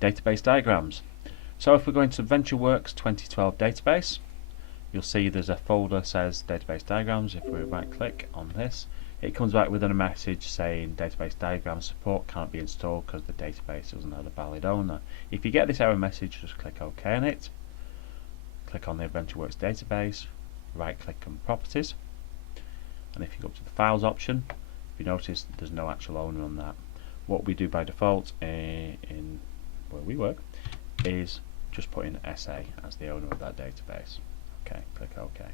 database diagrams. So if we're going to VentureWorks 2012 database, you'll see there's a folder that says database diagrams. If we right click on this, it comes back with a message saying database diagram support can't be installed because the database doesn't have a valid owner. If you get this error message, just click OK on it, click on the VentureWorks database, right click on properties, and if you go up to the files option, if you notice there's no actual owner on that. What we do by default in where we work is just put in SA as the owner of that database. Okay, click OK.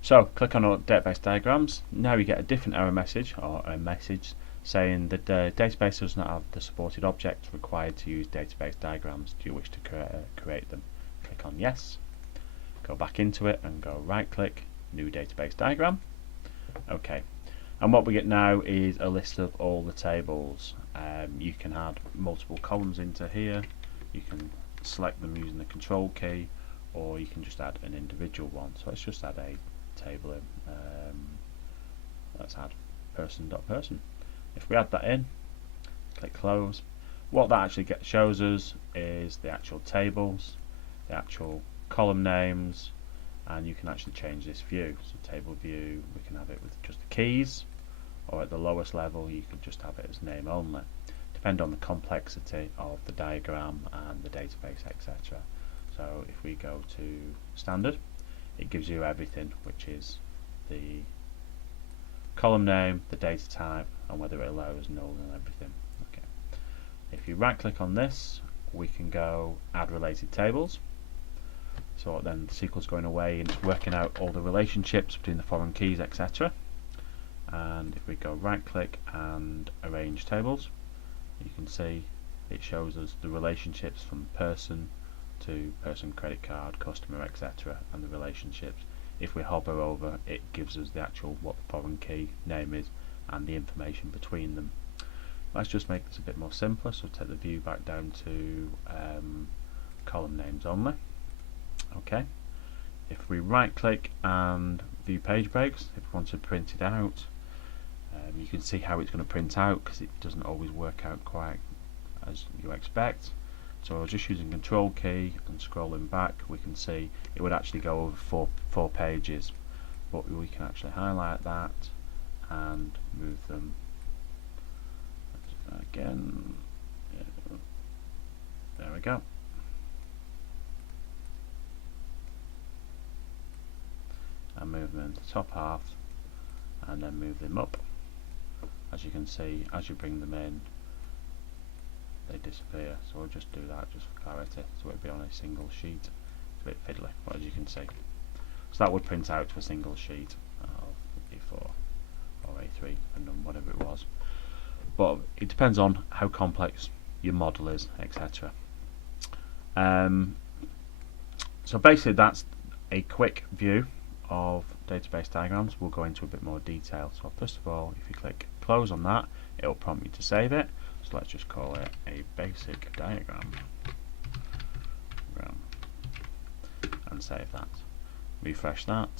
So click on database diagrams. Now you get a different error message, or a message saying that the database does not have the supported object required to use database diagrams. Do you wish to create them? Click on yes. Go back into it and go right click, new database diagram. Okay. And what we get now is a list of all the tables. You can add multiple columns into here. You can select them using the control key, or you can just add an individual one. So let's just add a table in. Let's add person.person. If we add that in, click close, what that actually shows us is the actual tables, the actual column names, and you can actually change this view. So table view, we can have it with just the keys, or at the lowest level you could just have it as name only. Depend on the complexity of the diagram and the database, etc. So if we go to standard, it gives you everything, which is the column name, the data type, and whether it allows null and everything. Okay. If you right click on this, we can go add related tables. So then SQL's going away and it's working out all the relationships between the foreign keys, etc. And if we go right click and arrange tables, you can see it shows us the relationships from person to person, credit card, customer, etc. and the relationships. If we hover over, it gives us the actual what the foreign key name is and the information between them. Let's just make this a bit more simpler, so take the view back down to column names only. Okay. If we right click and view page breaks, if we want to print it out, you can see how it's going to print out because it doesn't always work out quite as you expect. So just using control key and scrolling back, we can see it would actually go over four pages, but we can actually highlight that and move them again. There we go. And move them into the top half and then move them up. As you can see, as you bring them in, they disappear. So we'll just do that just for clarity, so it'll be on a single sheet. It's a bit fiddly, but as you can see, so that would print out to a single sheet of A4 or A3 and whatever it was. But it depends on how complex your model is, etc. So basically that's a quick view of database diagrams. We'll go into a bit more detail. So first of all, if you click close on that, it will prompt you to save it. So let's just call it a basic diagram and save that. Refresh that.